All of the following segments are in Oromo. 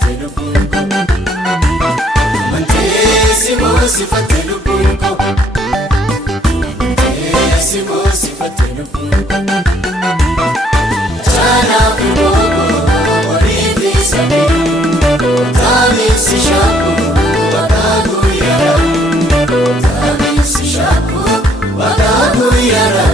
fatelu punko Amantesimo si fatelu punko Amantesimo si fatelu punko Chana fumogo Orifi sabiru Tami si shaku Wakagu yara Tami si shaku Wakagu yara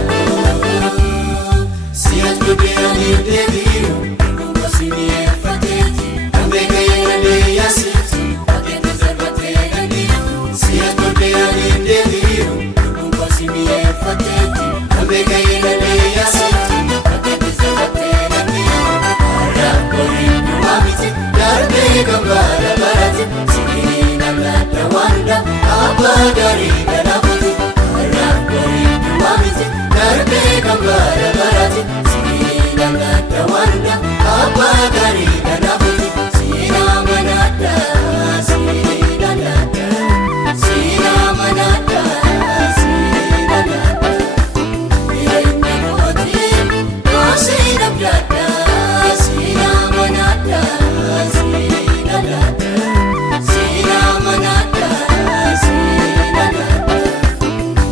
Siat kudiani deviru Nungo sini fateti Ambega yene yasitu Pakete zerbatega nifu Siat kudiani deviru Nungo sini fateti Ambega yene yasitu Pakete zerbatega nifu Arapori nuamiti Darbe gambara barati Sini nalata wanda Abagari ganafuti Arapori nuamiti Darbe gambara barati Sini nalata wanda Abagari ganafuti Sina manata Sini nalata Sina manata Sini nalata Irene moti Sina plata Sina manata Sini nalata Sina manata Sini nalata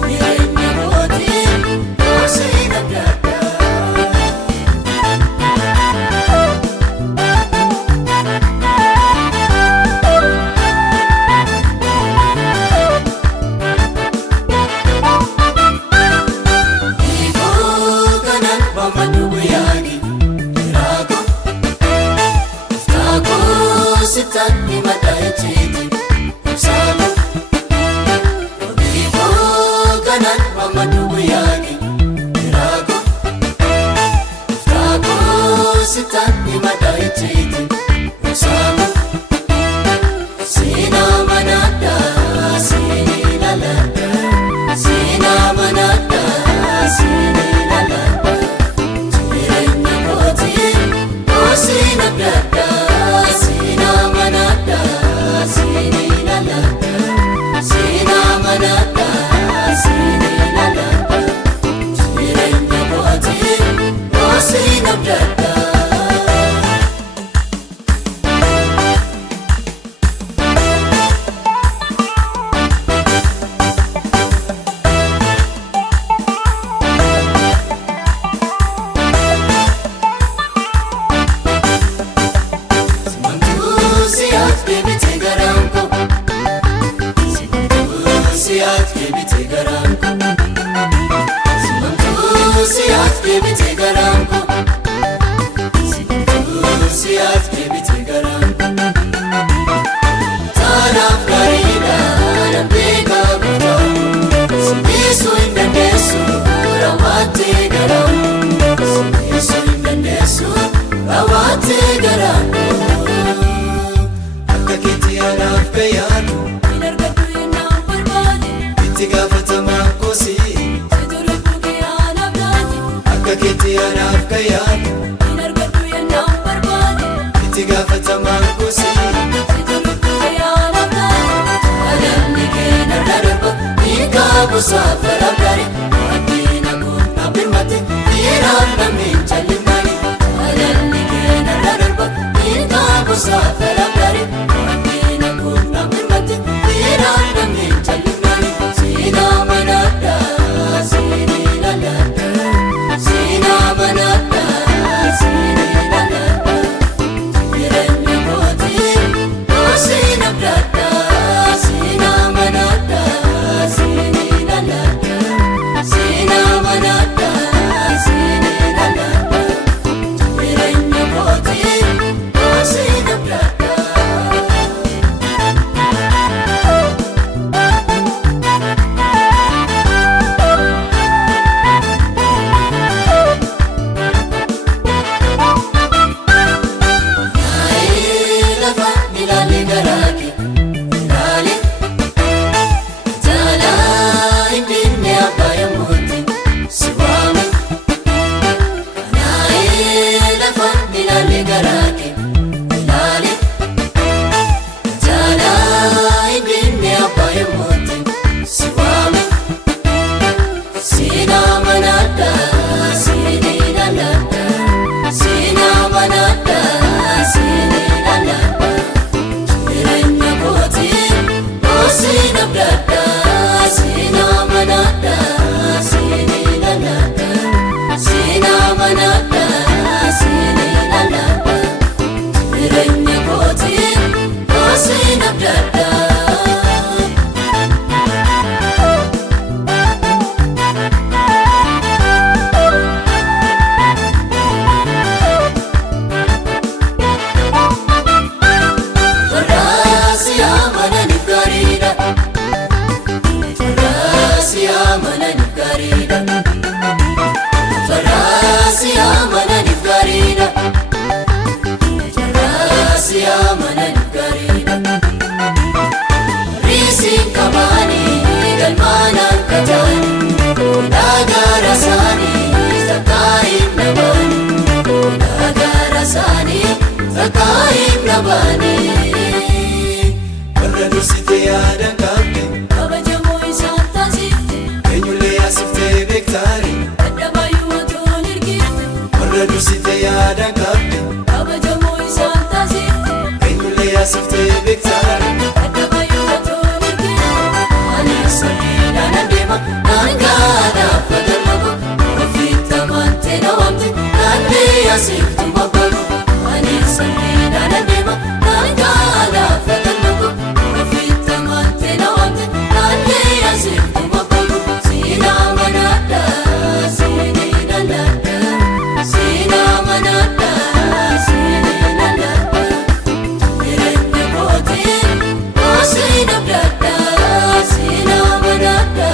Irene moti Sina plata Sitani madaititi Sabu Obibo kanan mamadugu yagi Mirago Sabu sitani madaititi Sabu Sina manata Sini lalata Sina manata Sini lalata Sirenya koti Sina plata Sina manata Sini lalata Sina manata Sini lalata Sirenya koti Sina plata Siat kebite garanko Siat kebite garanko Siat kebite garanko Siat kebite garanko Taraf garida Nambega gufta Sibisu indandesu Rawate garanko Sibisu indandesu Rawate garanko Anaf kayanu Inargatu yenam barbadi Itti gaafatama kosi Sedura buge anabdadi Akka kiti anaf kayanu Inargatu yenam barbadi Itti gaafatama kosi Sedura buge anabdadi Alamni kena darba Nika busa farabari Adina kuna birmati Iraf namin chalimani Alamni kena darba Nika busa farabari Sina manata, sini lalata, sina manata, sini lalata. Irene moti, sina plata, sina manata, sini lalata, sina manata, sini lalata. Irene moti, sina plata. garida Farasi amananiif garida Farasi amananiif garida Risin kabani galmanan katani Nagara sani zakaim nabani Nagara sani zakaim nabani Warra dursite yaadan qabde Kabajamoo isaan taasifte eenyullee asiftee beektaari Adda baay'uu wantoon ergifte Warra dursite yaadan qabde Kabajamoo isaan taasifte eenyullee asiftee beektaari Adda baay'uu wantoon ergifte Ani samiidhaan adeema Naangaadhaaf fagalma koo Ofiitti amantee na waamte Naannee asiftu mabbalu Ani samiidhaan adeema Naangaadhaaf fagalma koo Ofiitti amantee na waamte Naannee asiftu mabbalu Siinaa manaadha siinii lallaadha Siinaa manaadha siinii lallaadha Jireenya kootiin koosii nabdaadha Siinaa manaadha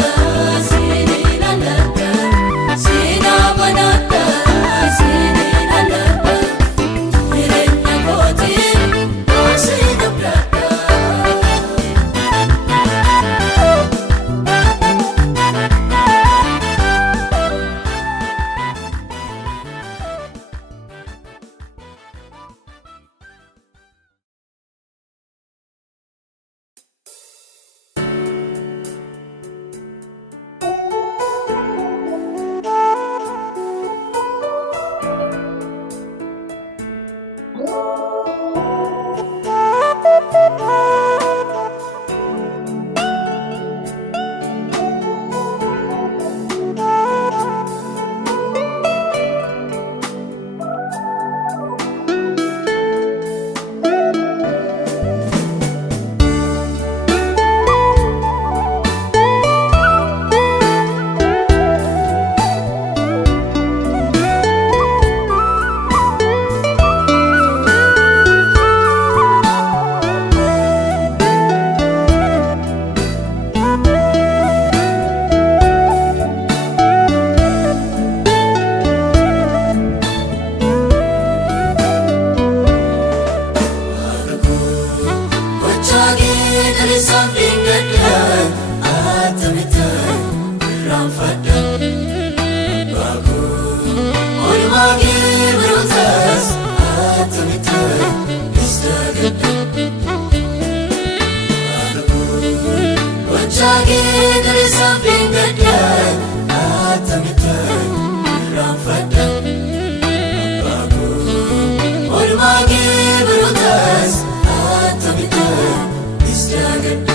siinii lallaadha Siinaa manaadha siinii lallaadha Jireenya kootiin koosii nabdaadha Gochaagee kaleessaan dheengadhaan Atamitaan irraanfadha Baakuu oolmaagee birootaas Atamitaan istaagadha Gochaagee kaleessaan dheengadhaan Atamitaan irraanfadha Baakuu oolmaagee birootaas Atamitaan istaagadha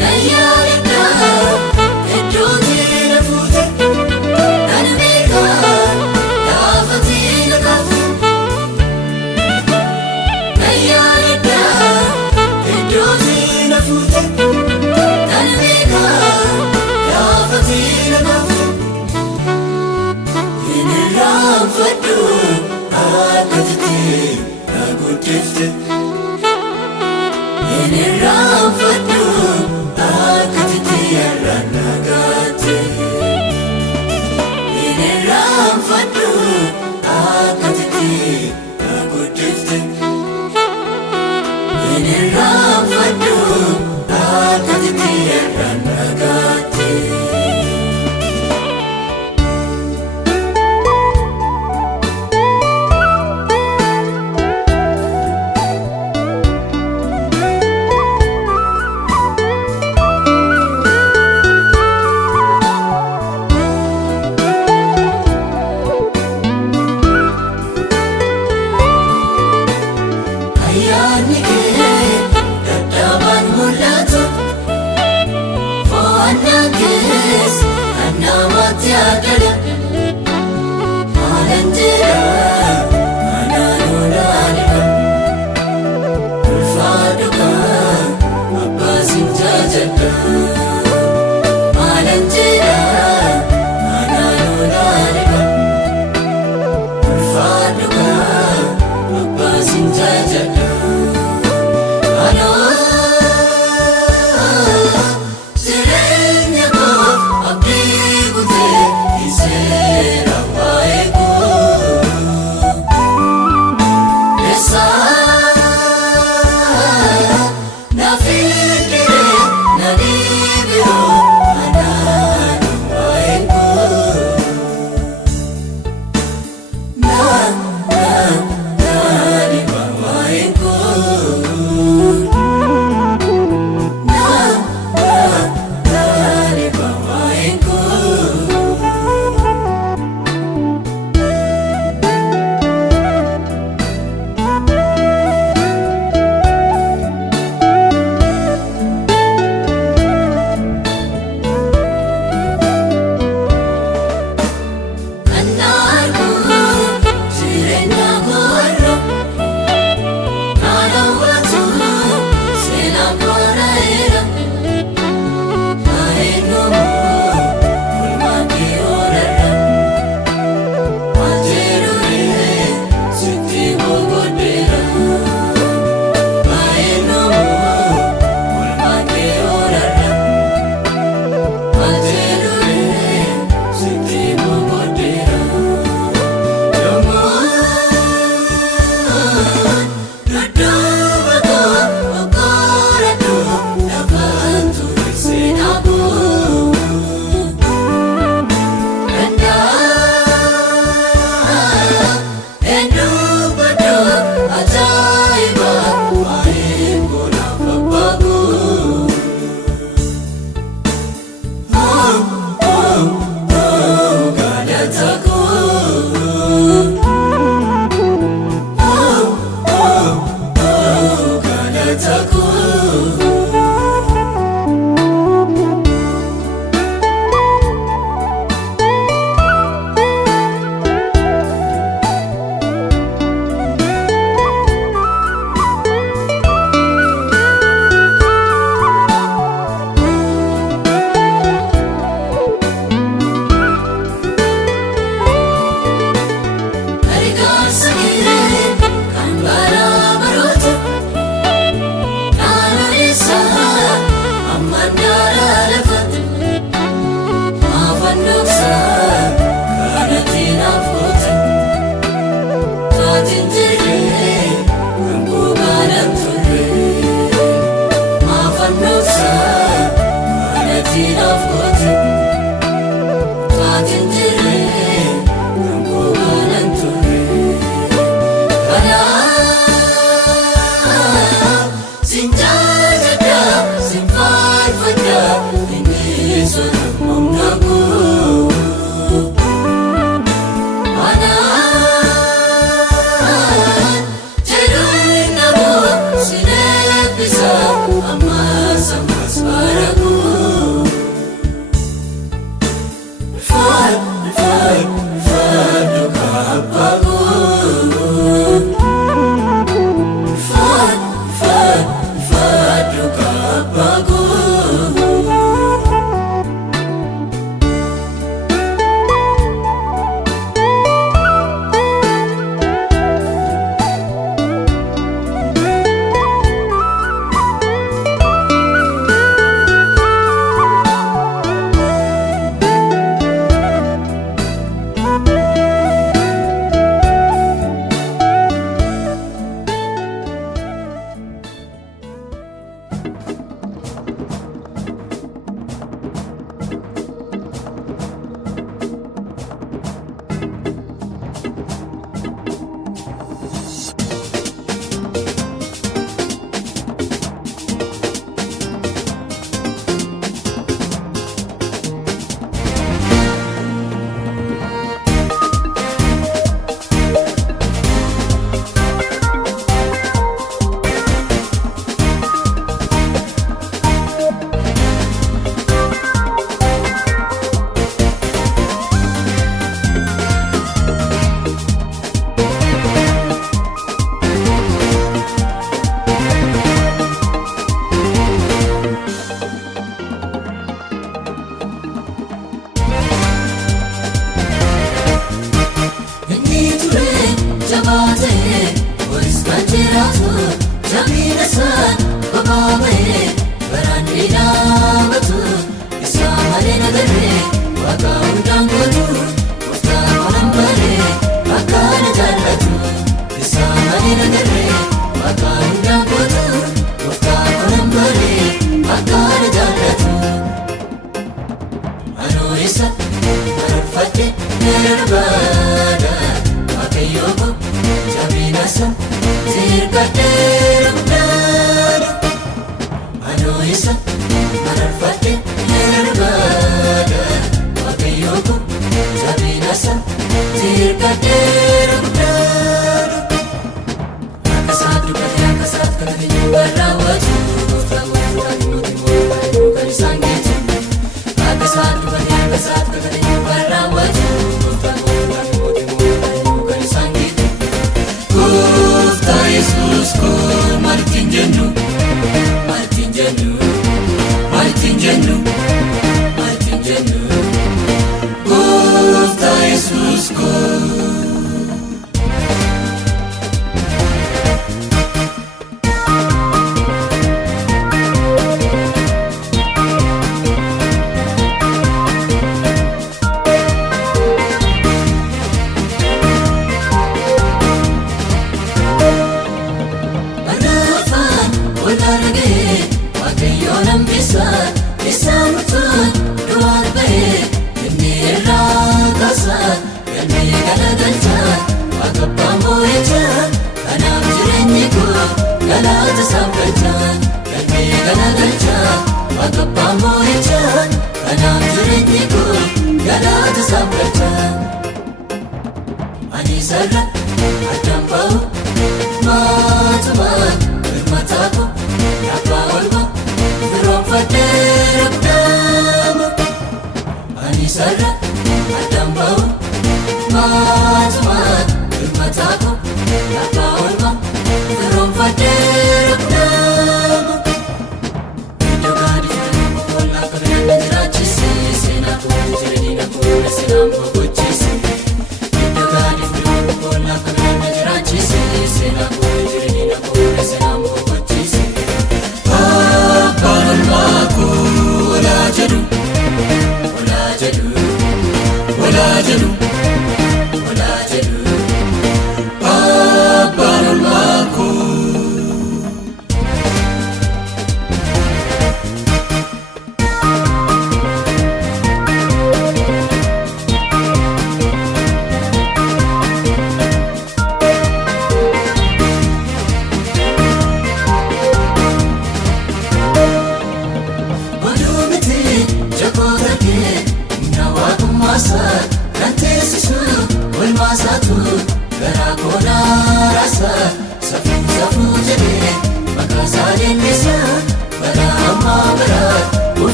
Nayyaaladha iddootii na fuute Nana beekaa laafatii na kaafte Nayyaaladha iddootii na fuute Nana beekaa laafatii na kaafte Hin irraanfadhu akka jettee na guddifte Hin irraanfadhu akka jettee har'aan na gaatte Hin irraanfadhu akka jettee na guddifte Hin irraanfadhu akka jettee har'aan na gaatte san babae barandina batu isamale nadare waka undangotu ufta konambare akana jallatu isamale nadare waka undangotu ufta konambare akana jallatu anu isa marfate nerbada akayoko jabinasa tirkaterumdada anu isa marfate nerbada akayoko jabinasa tirkaterumdada akasatu kaya akasat kaya barawatu tamu tamu kali sangetu akasatu kaya akasat kaya barawatu tamu kali sangetu Kufta Yesus ko Martin Jenu Martin Jenu Martin Jenu Martin Jenu Kufta Yesus ko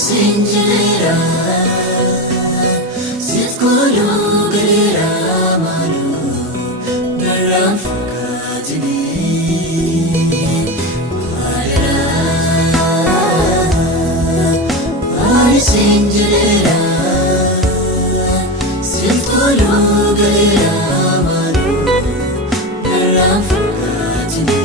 sinjira Sitkulu galera malu Naram fakatini Sinjira Sitkulu galera malu Naram fakatini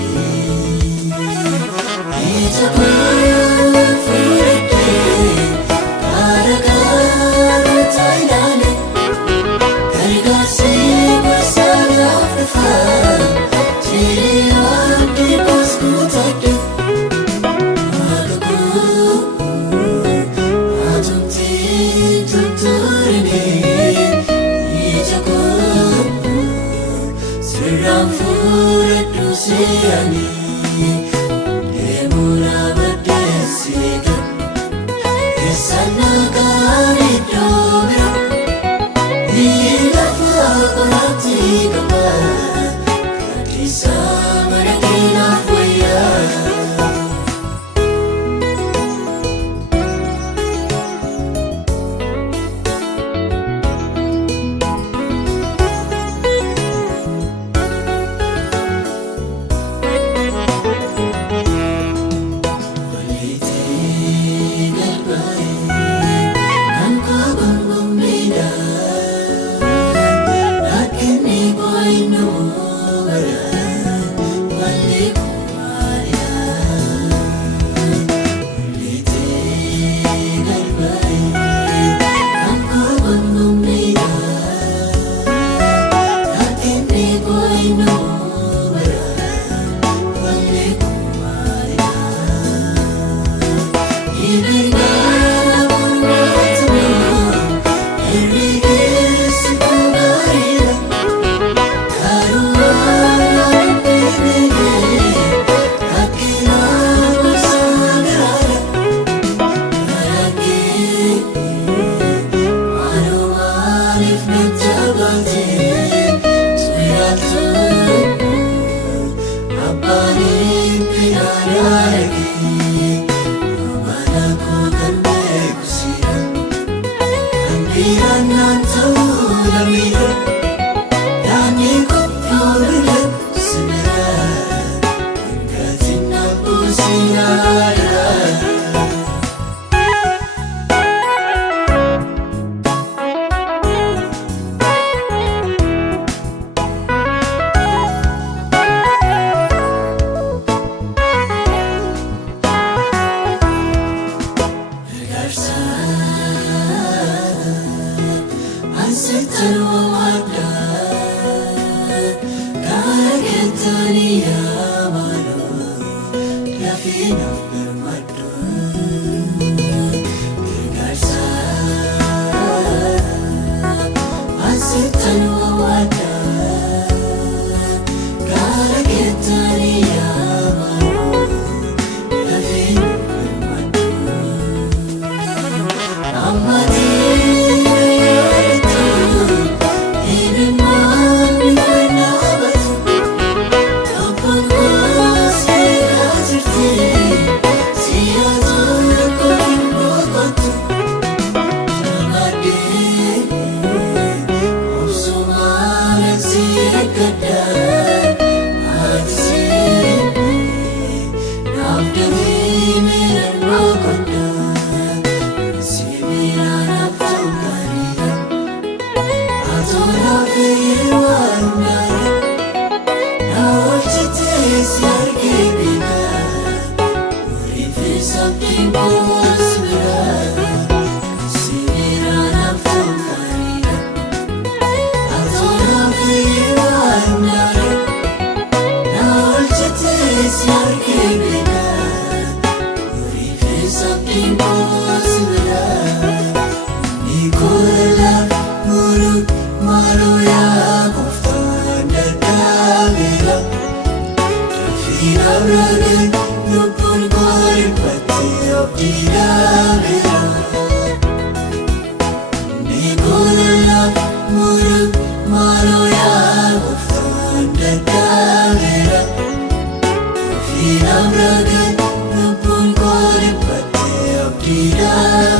Tidak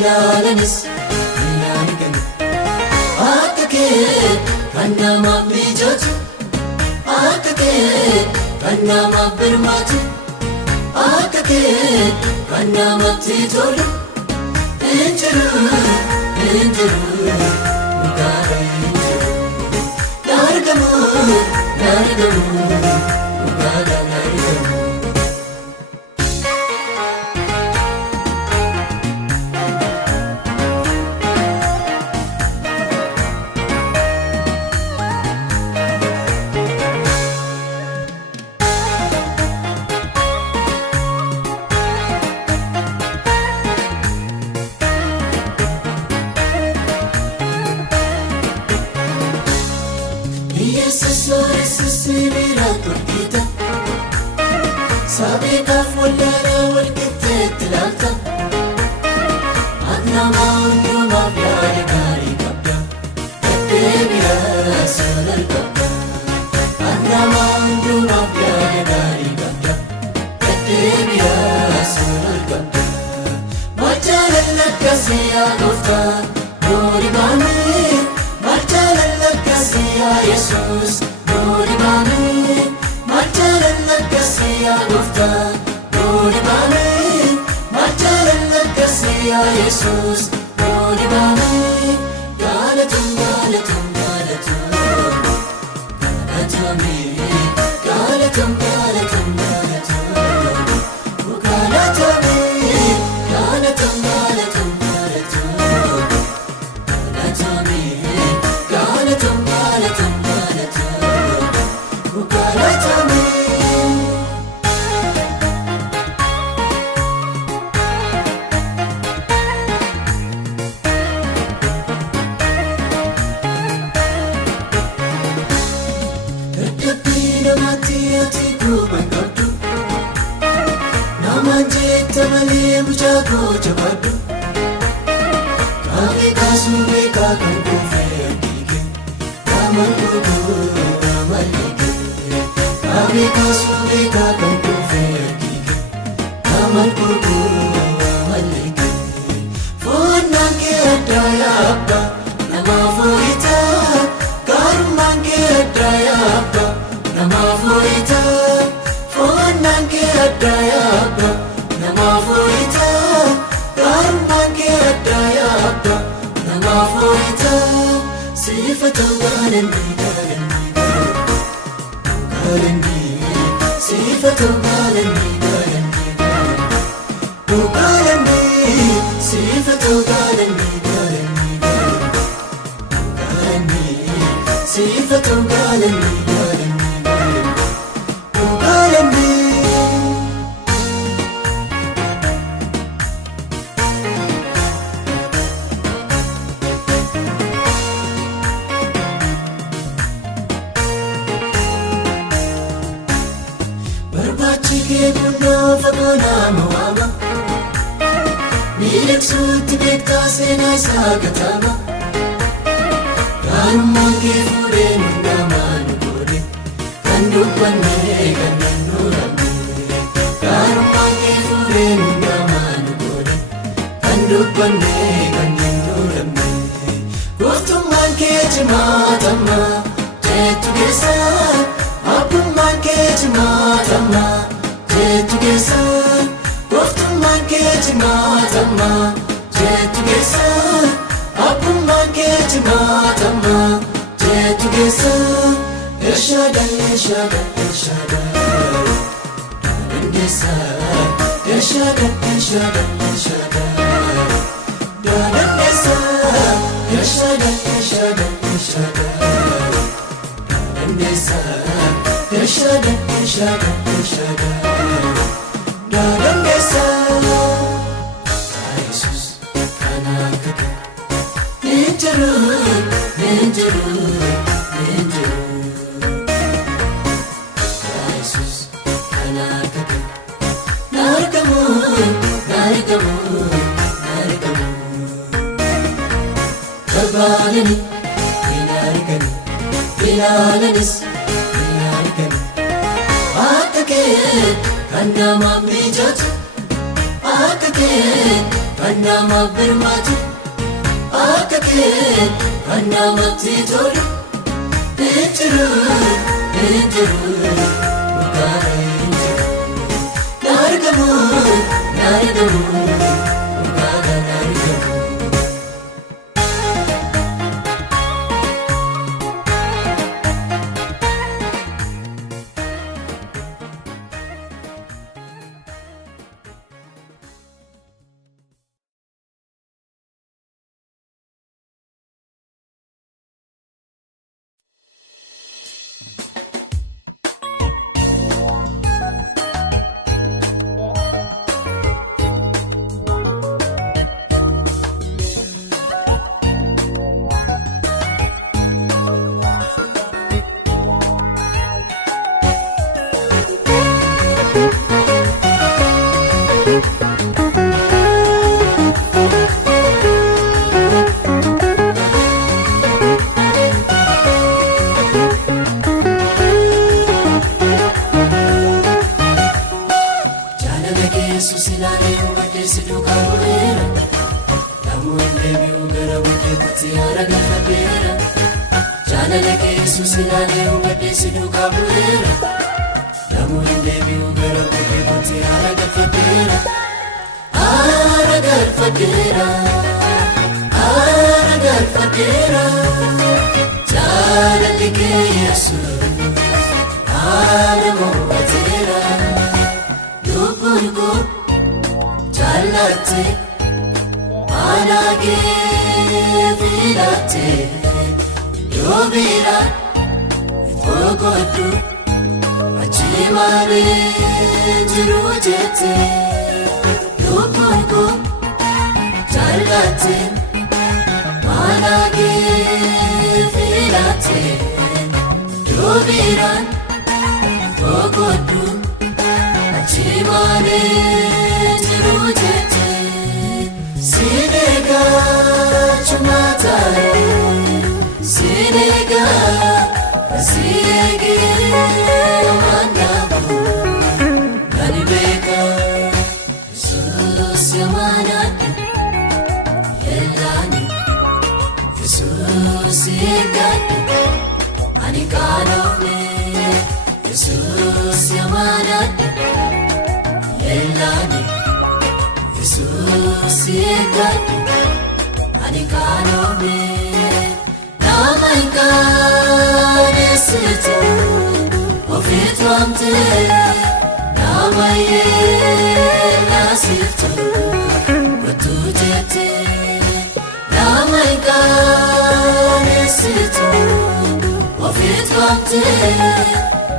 ilaalanis hin argani. Akka kee kan namaaf mijatu, akka kee kan namaaf birmatu, akka kee kan namatti tolu hin jiru, hin jiru, dhugaadha hin jiru. Naargamu, naargamu, dhugaadha naargamu. Yesus sibira turkita, sabi kaf wallana walqixxeetti ilaalta. Nama hundumaaf yaada gaarii qabda, deddeebi'aa soolal qabda. Nama hundumaaf yaada gaarii qabda, deddeebi'aa soolal qabda. Maal jaalalli akkasii yaa Gooftaa nuuri baami, maal jaalalli akkasii yaa Yesuus nuuri baami, maal jaalalli akkasii yaa Gooftaa nuuri baami, maal jaalalli akkasii yaa Yesuus nuuri baami. Gaalatum, gaalatum, gaalatum, gaalatami, gaalatum, gaalatum, gaalatum, gaalatami, gaalatum, gaalatum, gaalatum, gaalatami, gaalatum, gaalatum, gaalatum, gaalatami. Namanjetta mujago jabadu, kami kasu beka kan kufe dige, naman kuku namalike. Kami kasu beka kan kufe dige, naman kuku namalike. Funan ke adaya abba, nama fuita, karuman ke adaya abba, nama fuita. Funan ke adaya abba, nama fuita, karuman ke adaya abba, nama fuita. Sifatan galandi, galandi, galandi, sifatan galandi, galandi, galandi, sifatan galandi, galandi, galandi, sifatan galandi, galandi, galandi. Barbaachi kunoo fagoo nama waama, miidhagsuutti beektaa seenaa isaa gataama. Gaarummaan kee fuudhee nu namaa nu godhe, kan dubbanne kan nu dhabne. Gaarummaan kee fuudhee nu namaa nu godhe, kan dubbanne kan nu dhabne. Gooftummaan kee cimaatama jettu keessa, abbummaan kee cimaatama jettu keessa. Gooftummaan kee cimaatama jettu keessa, abbummaan kee cimaatama jettu keessa. Elshadai, Elshadai, Elshadai, dandeessa. Elshadai, Elshadai, Elshadai, dandeessa. Elshadai, Elshadai, Elshadai, dandeessa. Elshadai, Elshadai, Elshadai, dandeessa. Yesus kana akka kee hin jiru, hin jiru, hin jiru. Yesus kana akka kee naargamu, naargamu, naargamu. Barbaalani hin argani, ilaalanis hin argani. Akka kee kan namaaf mijatu, akka kee Annama birmatu Akakin Annama titolu Injiru Mekane injiru Nargamu Mekane nargamu Yesus ilale ubade siduka buera Namu endebi ugara buke kutiara gafadera Janale ke Yesus ilale ubade siduka buera Namu endebi ugara buke kutiara gafadera Ara gafadera Janale ke Yesus Ara mobatera Lupurgo Jalate Anage Vilate Yobira Itwogodu Achimare Jirujete Lupurgo Jalate Anage Vilate Yobira Itwogodu Chimane jirujete Sinega chumatare Sinega asiege mandabu Ganibeka Yesus yamanate Yelani Yesus yegate Anikanofne Yesus yamanate Yelani Yesus yegati Anikanome Namaikane situ Ofitwamte Namaye nasitu Watujete Namaikane situ Ofitwamte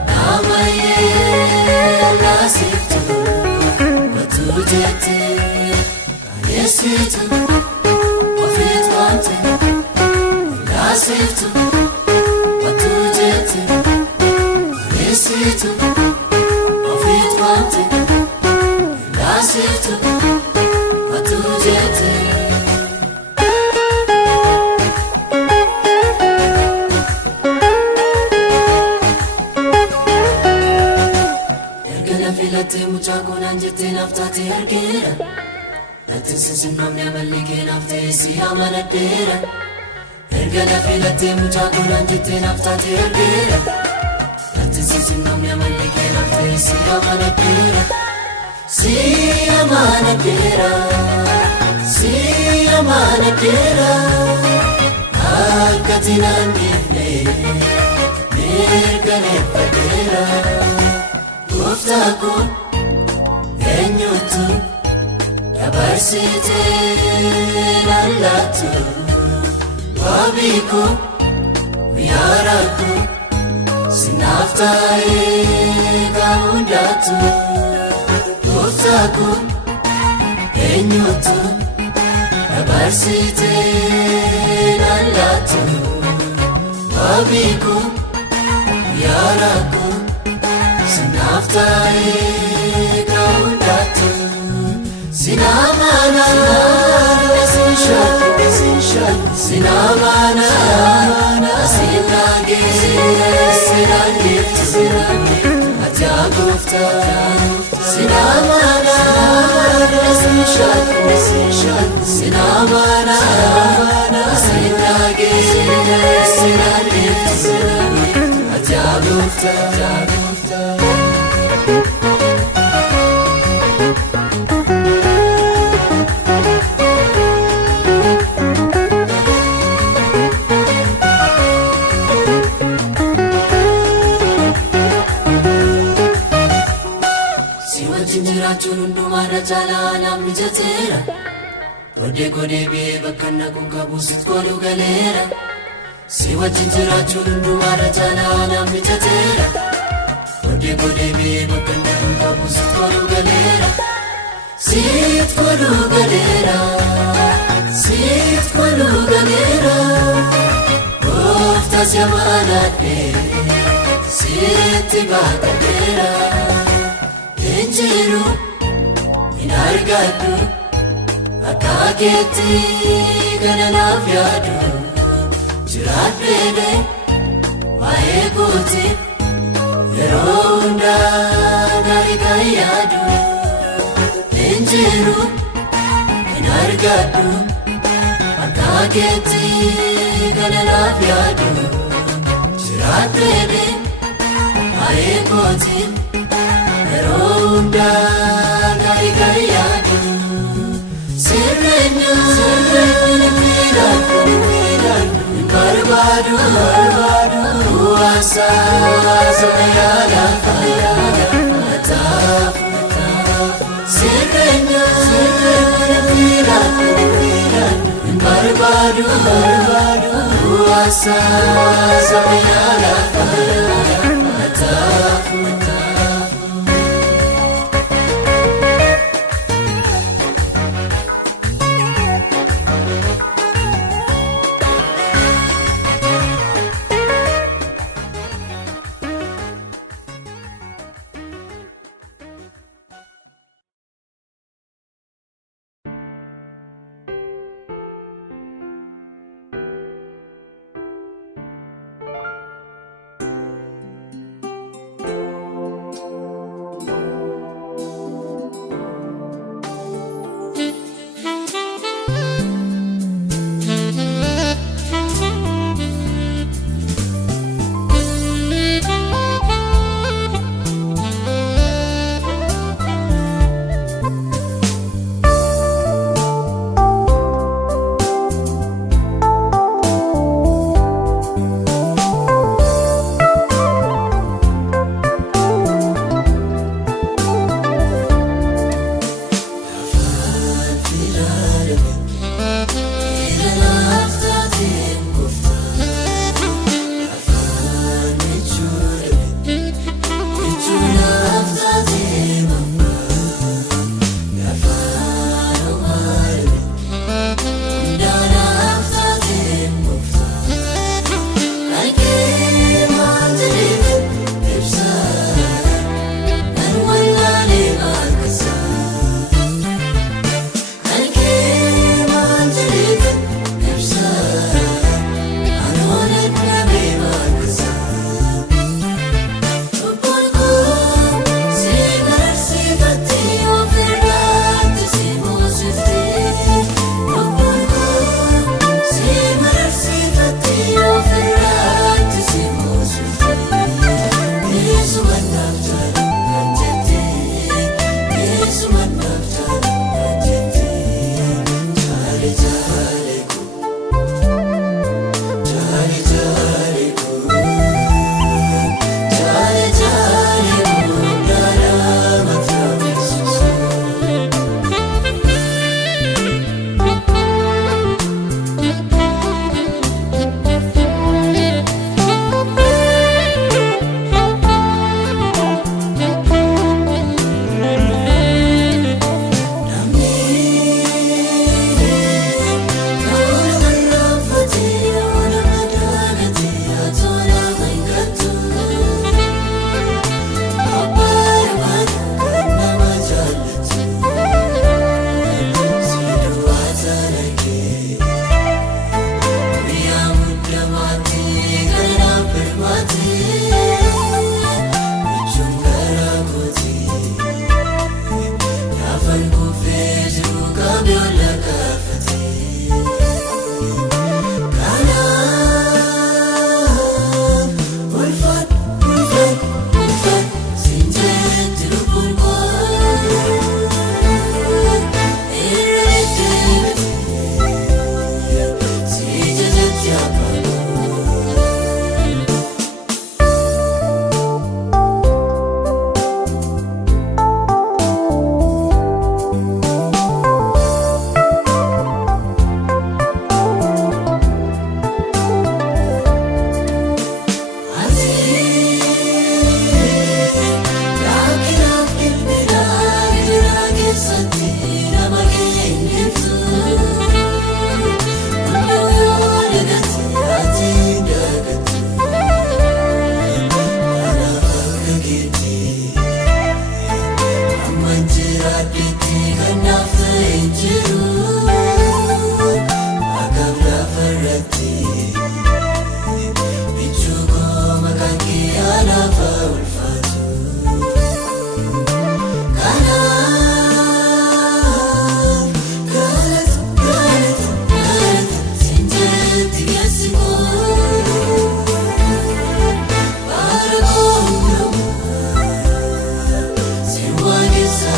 Namaye nasitu Watujete Kanesitu Ofitwamte Nasitu Watujete Kanesitu Ofitwamte Nasitu Watujete Filate muchago nanjete naftati argera Natinsin nomne malike nafte siyama nadera Ergana filate muchago nanjete naftati argera Natinsin nomne malike nafte siyama nadera Siyama nadera Akatina nifne Mirgane fadera Uftakun enyutu Dabarsite nalatu Wabiku Uyaraku Sinaftae kaundatu Uftakun enyutu Dabarsite nalatu Wabiku Uyaraku Sinaftae kaundatu Sinamana Sinamana Sinage Sinagiftu Atiyagufta Sinamana Sinamana Sinage Sinaliftu Ajabufta Chundu mara chala nam jatera Ode kode be bakana kunka busit kodu galera Siwa chinjira chundu mara chala nam jatera Ode kode be bakana kunka busit kodu galera Sit kodu galera Sit kodu galera Ofta siamana pe Sit bagadera Enjeru Inargadu Akaketi Gananavyadu Jiratbede Waekuti Yeronda Narikayadu Enjeru Inargadu Akaketi Gananavyadu Jiratbede Waekuti Yeronda Narikayadu Sirrenya Filadu Barbadu Uasa Zoyala Atafu Sirrenya Filadu Barbadu Uasa Zoyala Atafu irratti bichuu maqaan kee anaaf ulfaatu kanaaf galata sinjeetti geessimoo bara koomyaa si waaqessa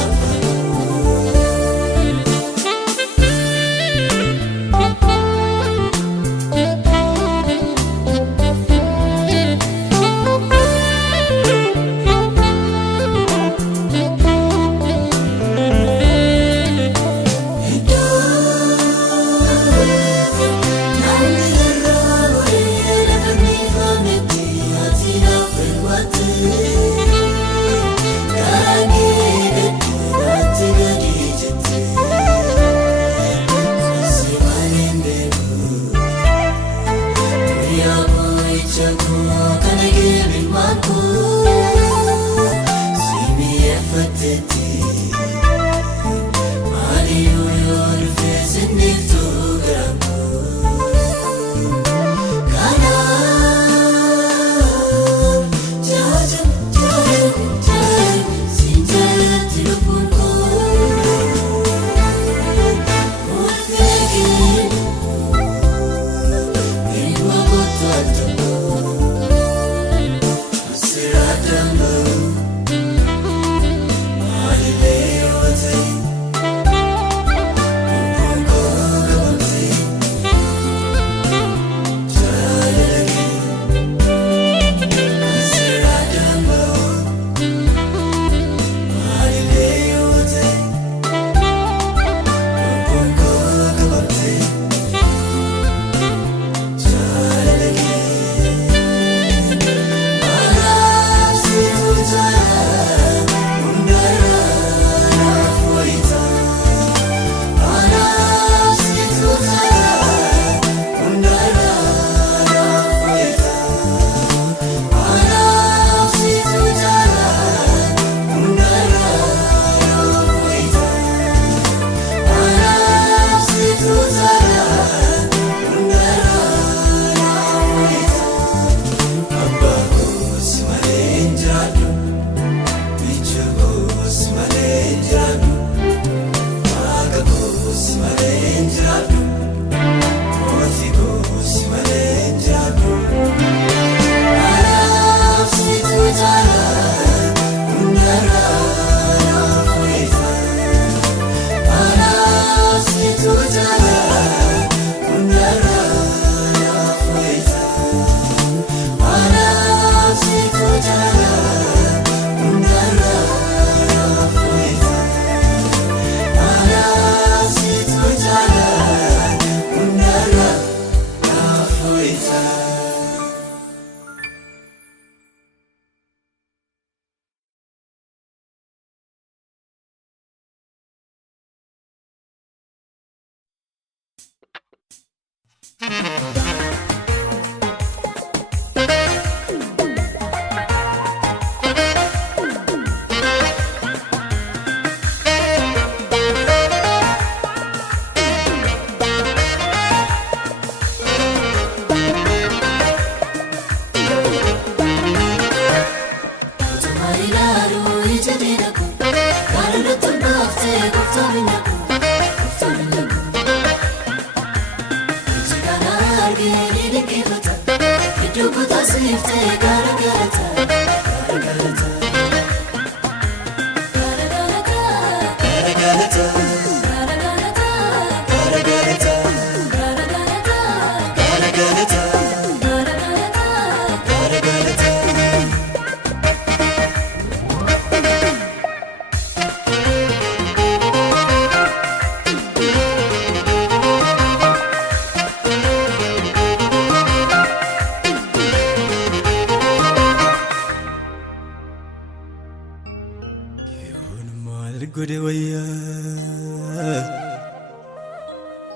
gode wayyaa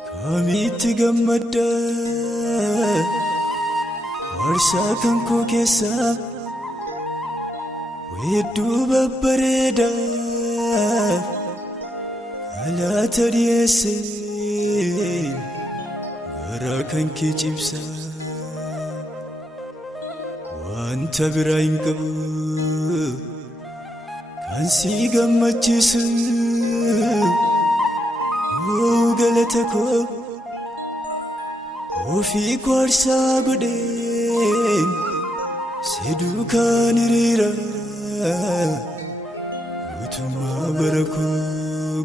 kamitti gammadda warsaa kan koo keessaa weedduu babbareeda galata dhiyeesse garaa kan kee cibsa wanta biraa hin qabu kan si gammachiisu galata koo ofii koo aarsaa godheen si duukaan hiriira guutummaa bara koo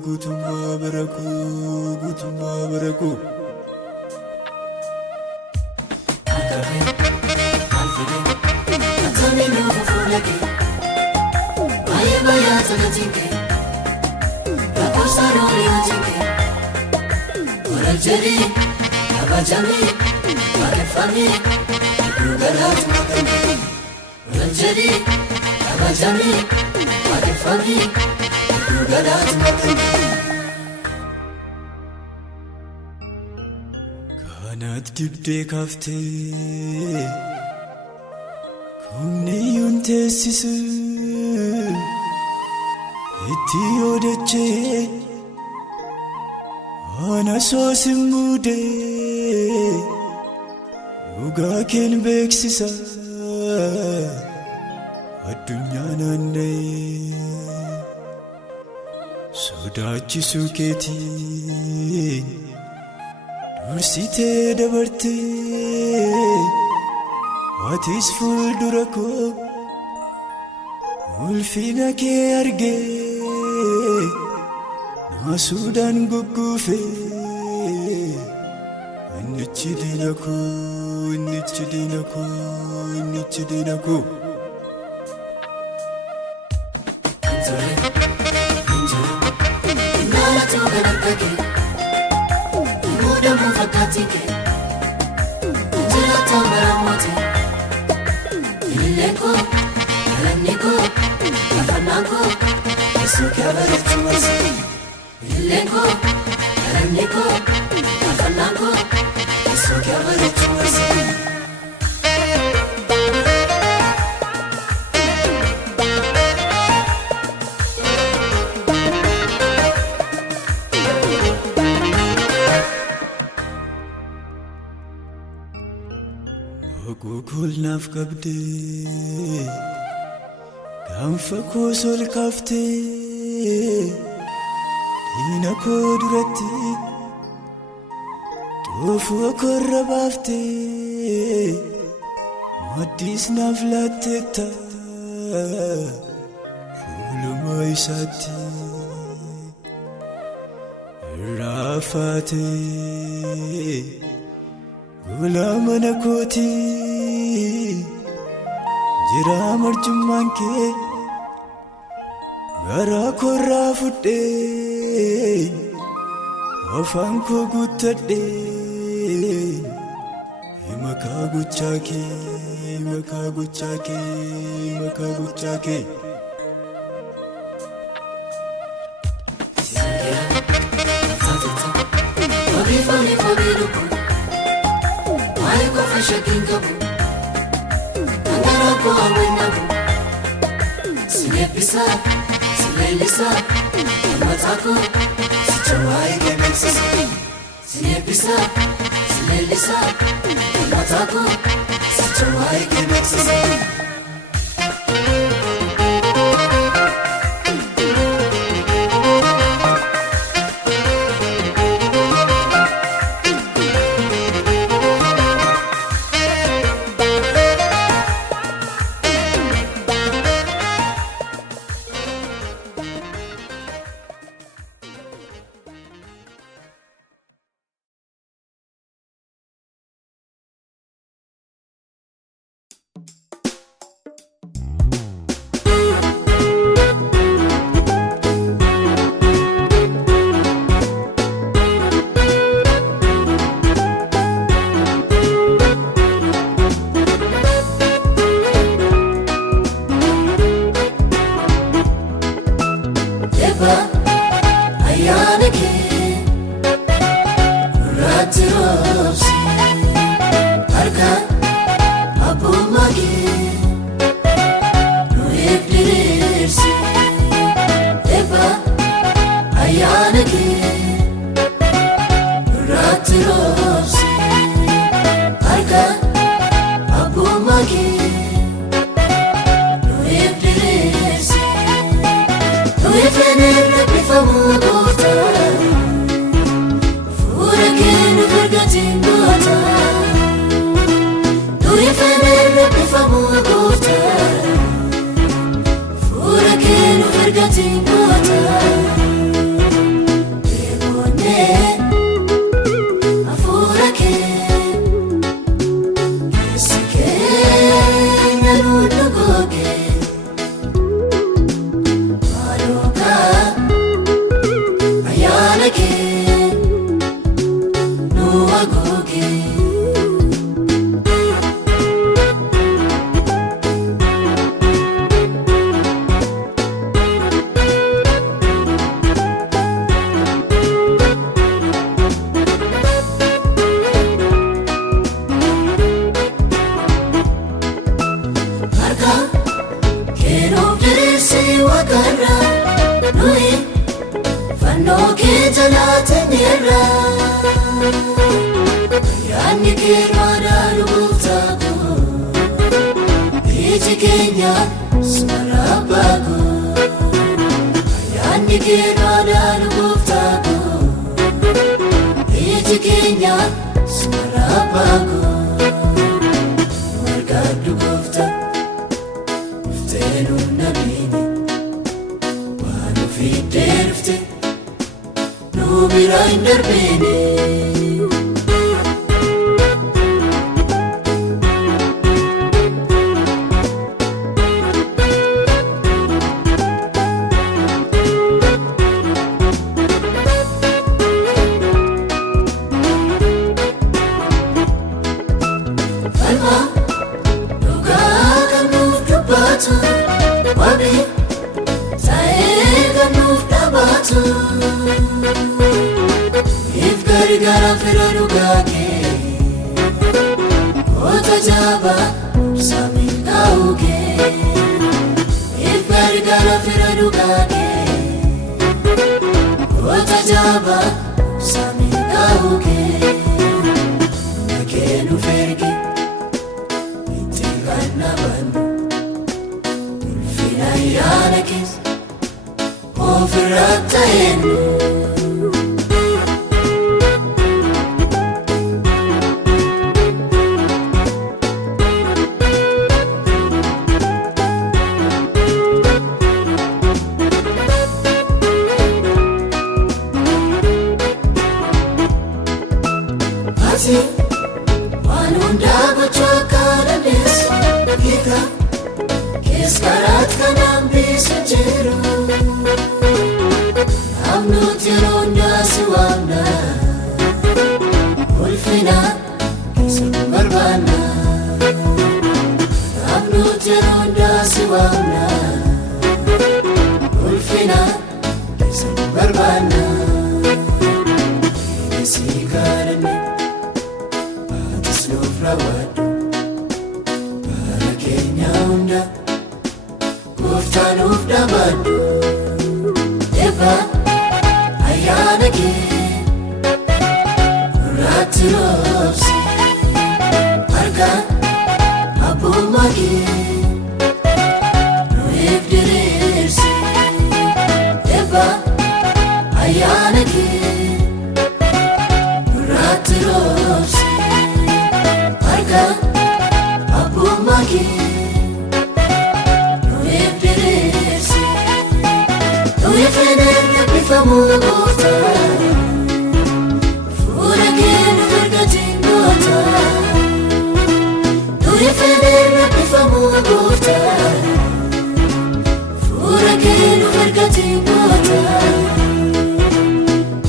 guutummaa bara koo guutummaa bara koo. Jari, abajami, makefami, dugalat makani. Jari, abajami, makefami, dugalat makani. Kanat dibde kafte, kumni yuntesisu, iti odeche. Ana soosimude dhugaa keen beeksisa addunyaa naanna'ee sodaachisuu keetiin dursitee dabartee atis fuuldura koo ulfina kee argee naasuudhaan gugguufe innichi diina koo innichi diina koo innichi diina koo. Ileko, Araniko, Afanako, Yesu kabari chuwasi. Gugul naaf qabde, gaanfa koo sol kaafte. Diina koo duratti xoofoo korra baaftee maddiis naaf laatteetta fuuluma isaatti raafaatee gola mana kootii jira marjummaan kee garaa korraa fudhee afaan koo guuttadhee makaa gochaa kee makaa gochaa kee makaa gochaa kee. Fobi luku, mai ko fashakin kabu, angara ko awenabu. Sinepisa, sinelisa, matako, sichawai kemesisa. Sinepisa, sinelisa, matako, sichawai kemesisa. jalaataniirra ayyaanni kee maadaalu gooftaako iji keenya sumara abbaako ayyaanni kee maadaalu gooftaako iji keenya sumara abbaako margaaddu goofta dhufteenuu nabiini waan ofiiddee dhufte nu biraa hin darbeene. Wabi saega nuuf dhaabatu if gargaara fira dhugaakee koota jaabaa saamiin kaa'uukee if gargaara fira dhugaakee koota jaabaa saamiin kaa'uukee nakee nuuf erge itti gannabannu ayyaana keessa ofirraa ta'eennu. Ati waan hundaa gochuu akka dandeessu hiika. Keskarat kanaan bisu jiru Amnuti ronda si waamna Ulfina keessa barbaanna Amnuti ronda si waamna Ulfina keessa barbaanna Inesi gaarame Atis nuuf raawwadhu Bara keenya hunda Gooftanuuf dhaabadhu eebba ayyaana kee nurratti roobsi harkaan abbummaa kee nuuf diriirsi eebba ayyaana kee nurratti roobsi harkaan abbummaa kee Famuun goofta fuula keenya fargatiin goota nuyi fedheerra bifamuun goofta fuula keenya fargatiin goota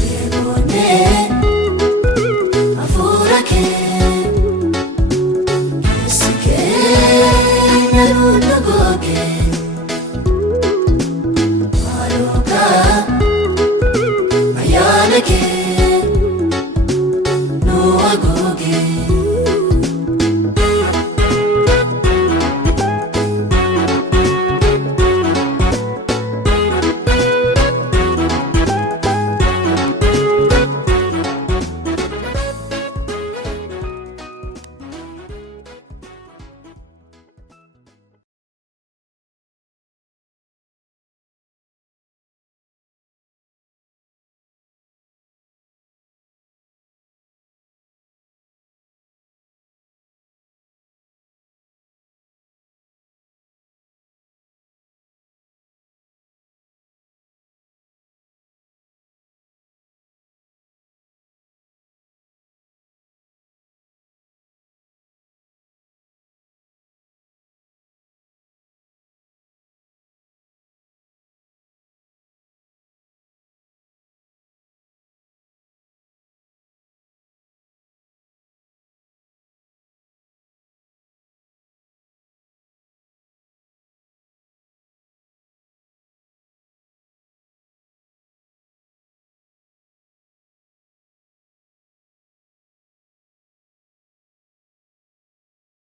eegoonnee hafuura kee keessi keenya nuun